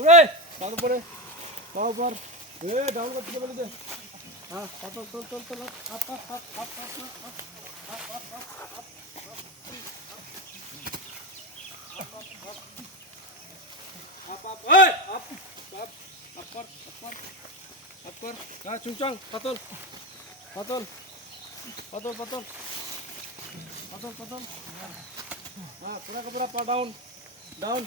উপরে তার উপরে পা উপর ডাউন করতে বলে দে। হ্যাঁ চল চল চল চল আপ আপ আপ আপ আপ চুংচাং পাতল পাতল পাতল পাতল পাতল পাতল हाँ पूरा कपड़ा पा डाउन डाउन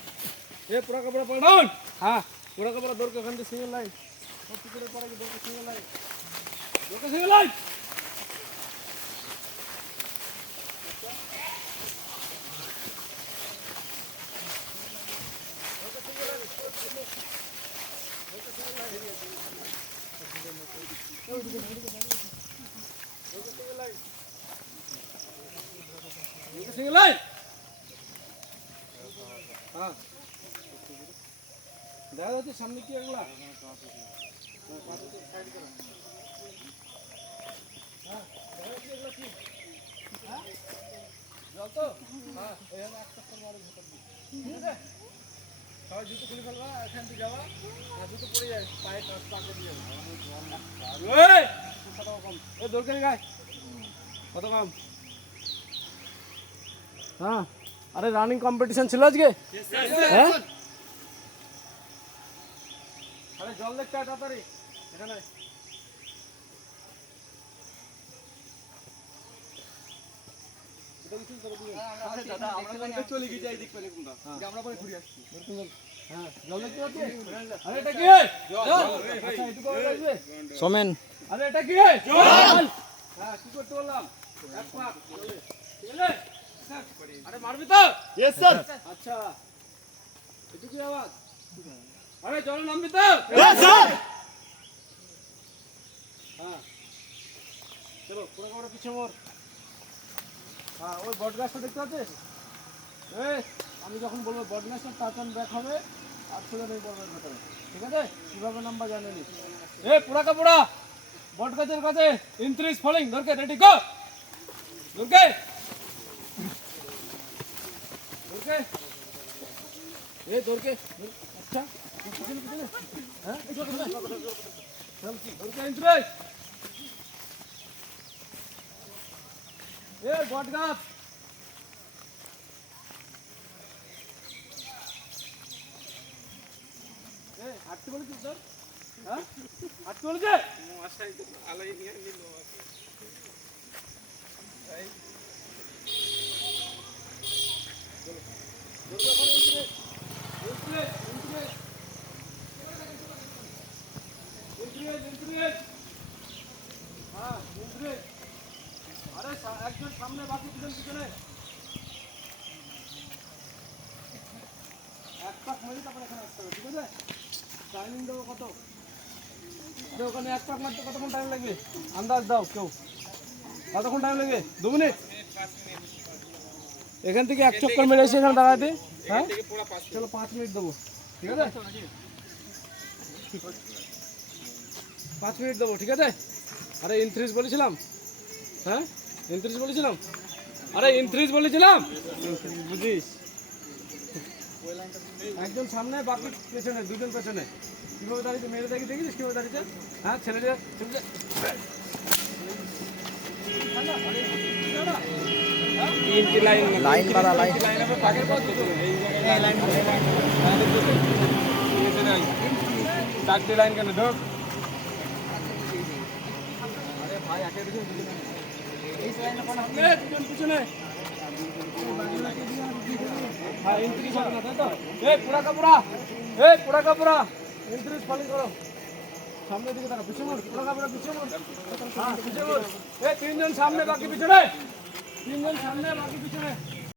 ये पूरा कपड़ा पा डाउन हाँ पूरा कपड़ा दौड़ के खंडे सिंगल लाइन और टुकड़े पड़ा के दौड़ के सिंगल लाइन दौड़ के सिंगल लाइन सिंगल लाइन हाँ দেখা যাচ্ছে সামনে কি এগুলা জল তো হ্যাঁ এখানে একটা মারে ভেতর দিয়ে ঠিক আছে সবাই জুতো খুলে ফেলবা এখান থেকে যাওয়া আর জুতো পড়ে যায় পায়ে পাকে দিয়ে এই কত কম এই দরকারি গায় কত কম হ্যাঁ আরে রানিং কম্পিটিশন ছিল আজকে হ্যাঁ আরে জল দেখতে তাড়াতাড়ি এখানে চলে গিয়ে যাই দেখবে আমরা পরে ঘুরে আসছি হ্যাঁ জল দেখতে পাচ্ছি আরে এটা কি আচ্ছা এটুকু লাগবে সোমেন আরে এটা কি জল হ্যাঁ কি করতে বললাম এক পাক চলে ঠিক আছে अरे मारबी तो यस सर अच्छा इतु की आवाज अरे चलो नामबी तो यस सर हां चलो पूरा कपड़ा पीछे मोड़ हां ওই বটগাছটা দেখতে পাচ্ছিস এই আমি যখন বলবো বটগাছটা টার্ন ব্যাক হবে আর সোজা নেই পড়বে ভিতরে ঠিক আছে কিভাবে নাম্বার জানেনি এই পুরা কাপড়া বটগাছের কাছে ইনক্রিজ ফলিং ধরকে রেডি গো ধরকে ओके ये दौड़ के अच्छा कितने हैं चल दौड़ के इंटरेस्ट ये बटगाछ ए হাঁটতে বলে কি স্যার হ্যাঁ হাঁটতে বলে যে আশাই আলাই নিয়ে নিল এই একজন সামনে বাকি দুজন পিছনে এক পাক মেরে তারপর এখানে আসতে হবে ঠিক আছে টাইমিং দেবো কত ওখানে এক পাক মারতে কতক্ষণ টাইম লাগবে আন্দাজ দাও কেউ কতক্ষণ টাইম লাগবে 2 মিনিট এখান থেকে এক চক্কর মেরে এসে এখানে দাঁড়াতে হ্যাঁ চলো 5 মিনিট দেবো ঠিক আছে 5 মিনিট দেবো ঠিক আছে আরে ইনক্রিজ বলেছিলাম হ্যাঁ ইনক্রিজ বলেছিলাম আরে ইনক্রিজ বলেছিলাম বুঝিস একজন সামনে বাকি পেছনে দুজন পেছনে কিভাবে দাঁড়িয়ে মেরে দেখি দেখিস কিভাবে দাঁড়িয়েছে হ্যাঁ ছেলে লাইন বাড়া লাইন পাকের পর লাইন চারটে লাইন কেন ঢোক আরে ভাই একে দেখুন এই লাইনে কোন আপনি দুজন পিছনে হ্যাঁ ইনক্রিজ হবে না তাই তো এই পুরা কাপড়া ইনক্রিজ ফলিং করো সামনে দিকে তারা পিছনে পুরা কাপড়া পিছনে হ্যাঁ পিছনে এই তিনজন সামনে বাকি পিছনে তিনজন সামনে বাকি পিছনে